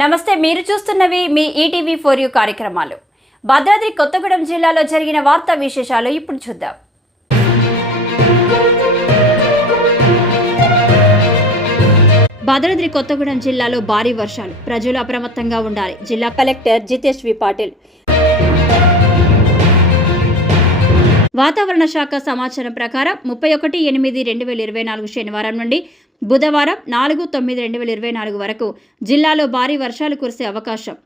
నమస్తే, మీరు చూస్తున్నవి మీ ETV for you కార్యక్రమాలు. భద్రాద్రి కొత్తగూడెం జిల్లాలో జరిగిన వార్తా విశేషాలు ఇప్పుడు చూద్దాం. భద్రాద్రి కొత్తగూడెం జిల్లాలో భారీ వర్షాలు, ప్రజలు అప్రమత్తంగా ఉండాలి. జిల్లా కలెక్టర్ జితేష్ వి పాటిల్. వాతావరణ శాఖ సమాచారం ప్రకారం 31/8/2024 శనివారం నుండి బుధవారం 4/9/2024 వరకు జిల్లాలో భారీ వర్షాలు కురిసే అవకాశం.